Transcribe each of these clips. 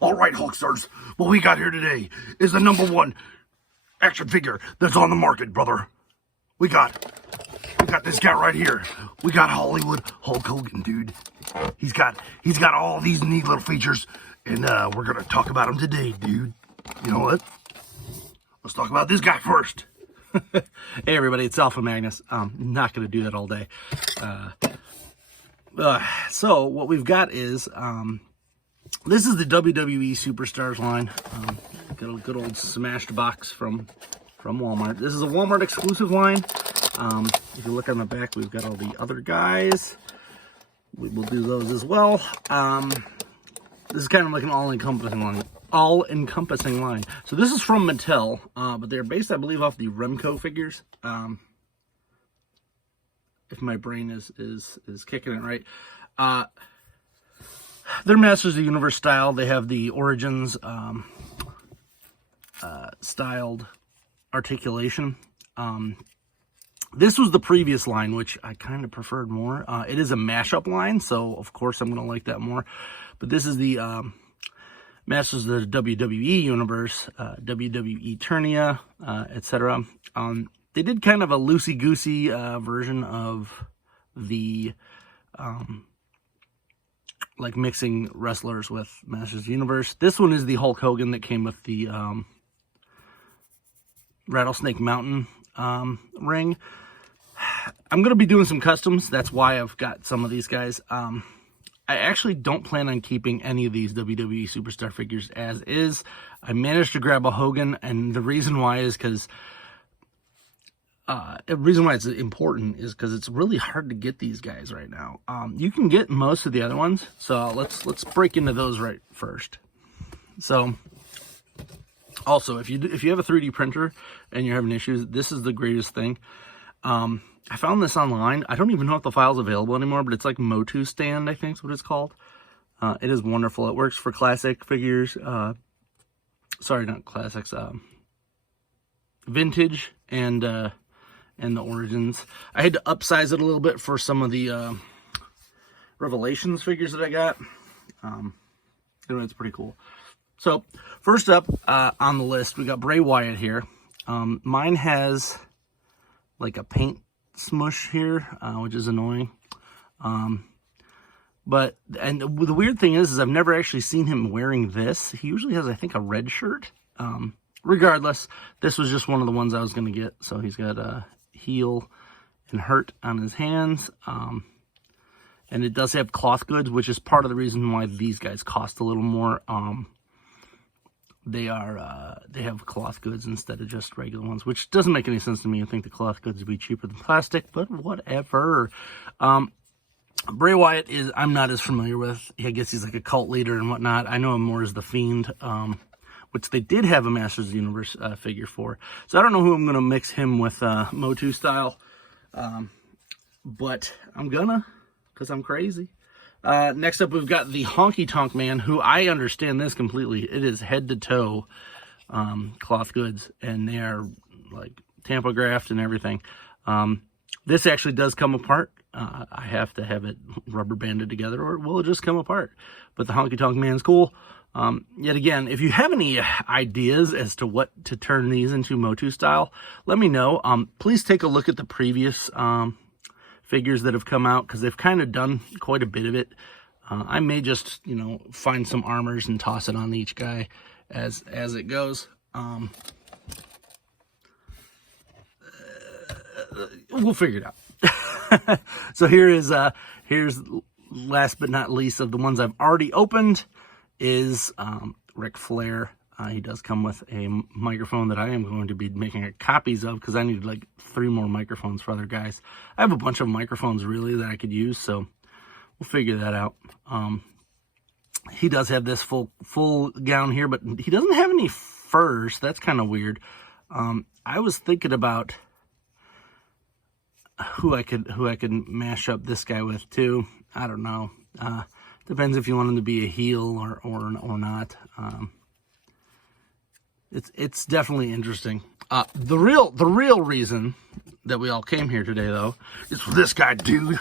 All right, Hulksters, what we got here today is the #1 action figure that's on the market, brother. We got this guy right here. We got Hollywood Hulk Hogan, dude. He's got all these neat little features, and we're gonna talk about him today, dude. You know what? Let's talk about this guy first. Hey everybody, it's Alpha Magnus. I'm not going to do that all day. So what we've got is, this is the WWE Superstars line. Got a good old smashed box from Walmart. This is a Walmart exclusive line. If you look on the back, we've got all the other guys. We will do those as well. This is kind of like an all-encompassing line. So this is from Mattel, but they're based, I believe, off the Remco figures. If my brain is kicking it right. They're Masters of the Universe style. They have the Origins styled articulation. This was the previous line, which I kind of preferred more. It is a mashup line, so of course I'm going to like that more. But this is the Masters of the WWE Universe, WWE Eternia, etc. They did kind of a loosey-goosey version of the, like mixing wrestlers with Masters of the Universe. This one is the Hulk Hogan that came with the Rattlesnake Mountain ring. I'm going to be doing some customs. That's why I've got some of these guys. I actually don't plan on keeping any of these WWE Superstar figures as is. I managed to grab a Hogan, and the reason why is because the reason why it's important is because it's really hard to get these guys right now. You can get most of the other ones, so let's break into those right first. So, also, if you have a 3D printer and you're having issues, this is the greatest thing. I found this online. I don't even know if the file's available anymore, but it's like Motu Stand, I think is what it's called. It is wonderful. It works for classic figures. Sorry, not classics. Vintage and the Origins. I had to upsize it a little bit for some of the Revelations figures that I got. Anyway, it's pretty cool. So, first up on the list, we got Bray Wyatt here. Mine has like a paint smush here, which is annoying. But the weird thing is I've never actually seen him wearing this. He usually has, I think, a red shirt. Regardless, this was just one of the ones I was going to get. So he's got a heel and hurt on his hands. And it does have cloth goods, which is part of the reason why these guys cost a little more. They have cloth goods instead of just regular ones, which doesn't make any sense to me. I think the cloth goods would be cheaper than plastic, but whatever. Bray Wyatt I'm not as familiar with. I guess he's like a cult leader and whatnot. I know him more as the Fiend, which they did have a Masters of the Universe figure for. So I don't know who I'm going to mix him with Motu style, but I'm gonna, because I'm crazy. Next up, we've got the Honky Tonk Man, who I understand this completely. It is head to toe cloth goods, and they are like Tampa graphed and everything. This actually does come apart. I have to have it rubber banded together, or it will just come apart. But the Honky Tonk Man's cool. Yet again, if you have any ideas as to what to turn these into Motu style, let me know. Please take a look at the previous figures that have come out, because they've kind of done quite a bit of it. I may just, find some armors and toss it on each guy as it goes. We'll figure it out. So here's last but not least of the ones I've already opened is Ric Flair. He does come with a microphone that I am going to be making copies of, because I need like 3 more microphones for other guys. I have a bunch of microphones really that I could use, so we'll figure that out. He does have this full gown here, but he doesn't have any furs. So that's kind of weird. I was thinking about who I could mash up this guy with too. I don't know. Depends if you want him to be a heel or not. It's definitely interesting. The real reason that we all came here today, though, is for this guy, dude.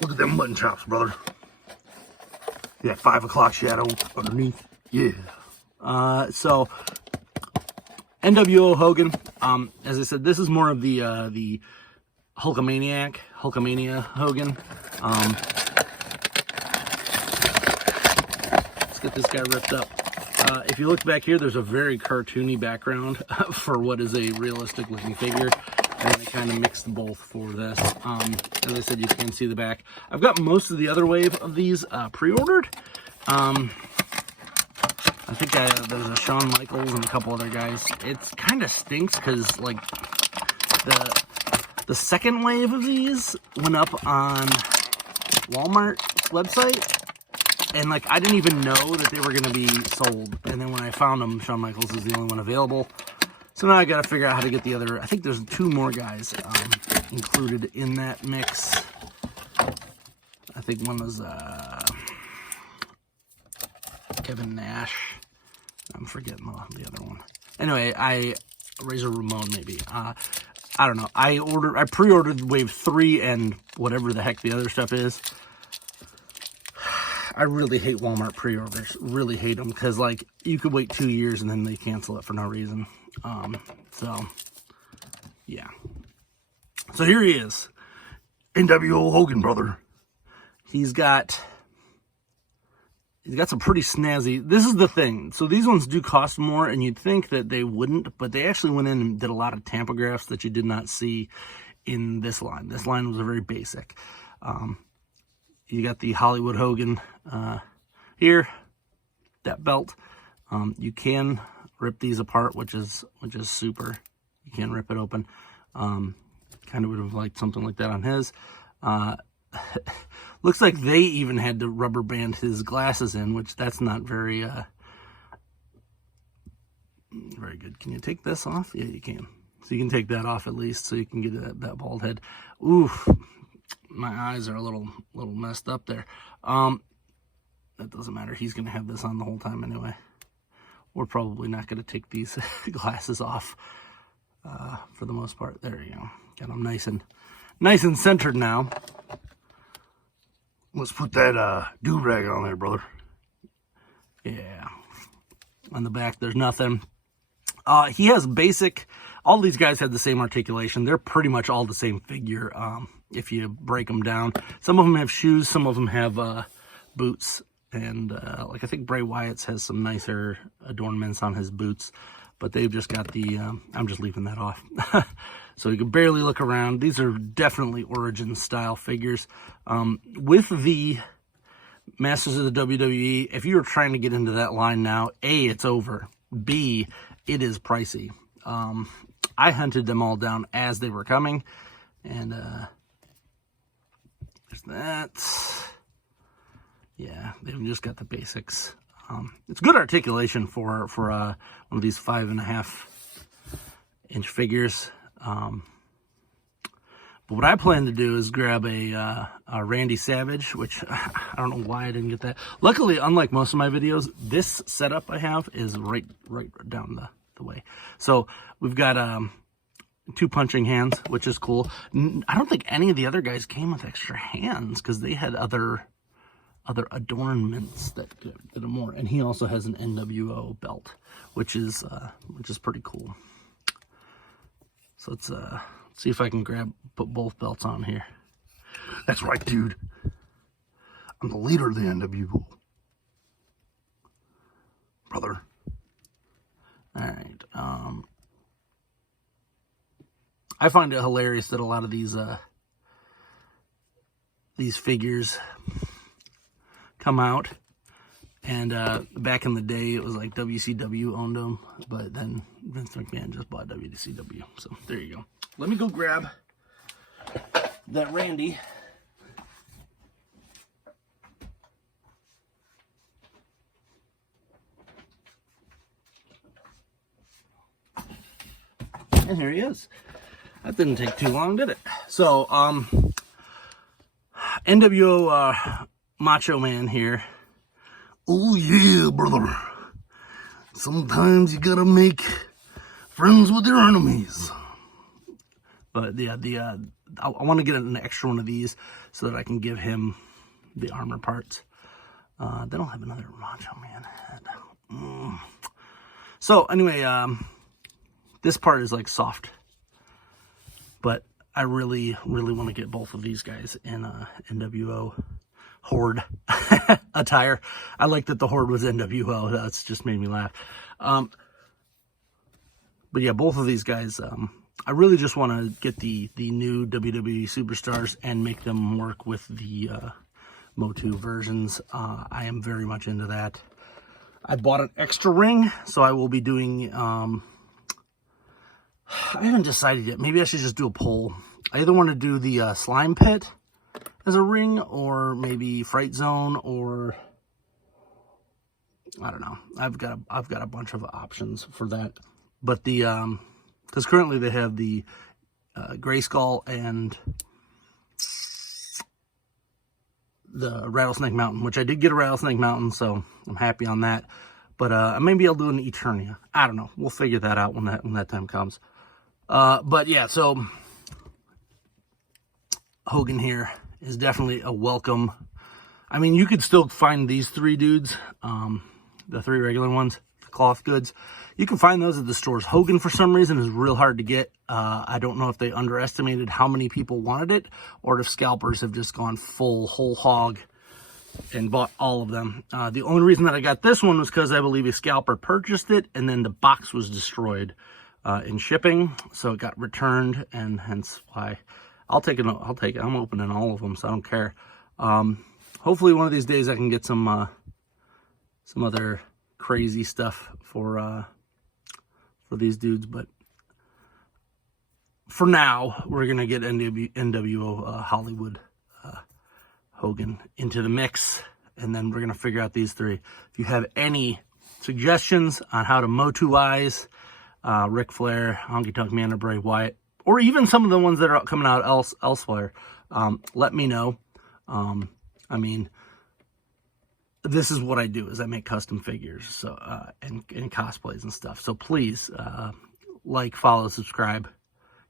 Look at them mutton chops, brother. Yeah, 5 o'clock shadow underneath. Yeah. So NWO Hogan. As I said, this is more of the Hulkamania Hogan. Let's get this guy ripped up. If you look back here, there's a very cartoony background for what is a realistic looking figure. And they kind of mixed both for this. As I said, you can see the back. I've got most of the other wave of these pre-ordered. I think there's a Shawn Michaels and a couple other guys. It kind of stinks because like the second wave of these went up on Walmart's website. And like, I didn't even know that they were going to be sold. And then when I found them, Shawn Michaels is the only one available. So now I got to figure out how to get the other. I think there's 2 more guys included in that mix. I think one was Kevin Nash. I'm forgetting the other one. Anyway, Razor Ramon maybe. I don't know. I pre-ordered wave 3 and whatever the heck the other stuff is. I really hate Walmart pre-orders. Really hate them because like you could wait 2 years and then they cancel it for no reason. So yeah. So here he is, NWO Hogan, brother. He's got some pretty snazzy. This is the thing. So these ones do cost more, and you'd think that they wouldn't, but they actually went in and did a lot of tampagraphs that you did not see in this line. This line was a very basic. You got the Hollywood Hogan here, that belt. You can rip these apart, which is super. You can rip it open. Kind of would have liked something like that on his. Looks like they even had to rubber band his glasses in, which that's not very good. Can you take this off? Yeah, you can. So you can take that off at least, so you can get that bald head. Oof. My eyes are a little messed up there. That doesn't matter. He's going to have this on the whole time anyway. We're probably not going to take these glasses off for the most part. There you go. Got them nice and centered now. Let's put that do-rag on there, brother. Yeah. On the back, there's nothing. He has basic. All these guys have the same articulation. They're pretty much all the same figure. If you break them down, some of them have shoes, some of them have boots, and like I think Bray Wyatt's has some nicer adornments on his boots, but they've just got the. I'm just leaving that off, so you can barely look around. These are definitely Origin style figures. With the Masters of the WWE, if you were trying to get into that line now, A, it's over. B, it is pricey. I hunted them all down as they were coming, and there's that. Yeah, they've just got the basics. It's good articulation for one of these 5.5-inch figures. But what I plan to do is grab a Randy Savage, which I don't know why I didn't get that. Luckily, unlike most of my videos, this setup I have is right down the way. So we've got 2 punching hands, which is cool. I don't think any of the other guys came with extra hands because they had other adornments that are more. And he also has an NWO belt, which is pretty cool. So let's see if I can put both belts on here. That's right, dude. I'm the leader of the NWO, brother. All right. I find it hilarious that a lot of these figures come out, and back in the day it was like WCW owned them, but then Vince McMahon just bought WCW. So there you go. Let me go grab that Randy. And here he is. That didn't take too long, did it? So, NWO Macho Man here. Oh yeah, brother. Sometimes you gotta make friends with your enemies. But yeah, I want to get an extra one of these so that I can give him the armor parts. They don't have another Macho Man head. So anyway, this part is like soft, but I really want to get both of these guys in NWO Horde attire. I like that the Horde was NWO. That's just made me laugh. But yeah, both of these guys, I really just want to get the new WWE superstars and make them work with the Motu versions. I am very much into that. I bought an extra ring, so I will be doing, I haven't decided yet. Maybe I should just do a poll. I either want to do the slime pit as a ring, or maybe Fright Zone, or I don't know. I've got a bunch of options for that. But the, because currently they have the Gray Skull and the Rattlesnake Mountain, which I did get a Rattlesnake Mountain, so I'm happy on that. But maybe I'll do an Eternia. I don't know. We'll figure that out when that time comes. But yeah, so Hogan here is definitely a welcome. I mean, you could still find these three dudes, the three regular ones, the cloth goods. You can find those at the stores. Hogan, for some reason, is real hard to get. I don't know if they underestimated how many people wanted it, or if scalpers have just gone full whole hog and bought all of them. The only reason that I got this one was because I believe a scalper purchased it, and then the box was destroyed in shipping, so it got returned, and hence why I'll take it. I'm opening all of them, so I don't care. Hopefully, one of these days I can get some other crazy stuff for these dudes, but for now, we're gonna get NWO Hollywood Hogan into the mix, and then we're gonna figure out these three. If you have any suggestions on how to Motuize Ric Flair, Honky Tonk Man, or Bray Wyatt, or even some of the ones that are coming out elsewhere, let me know. I mean, this is what I do, is I make custom figures, so and cosplays and stuff. So please, like, follow, subscribe,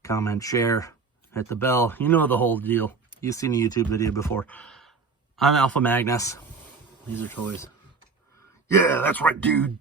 comment, share, hit the bell. You know the whole deal. You've seen a YouTube video before. I'm Alpha Magnus. These are toys. Yeah, that's right, dude.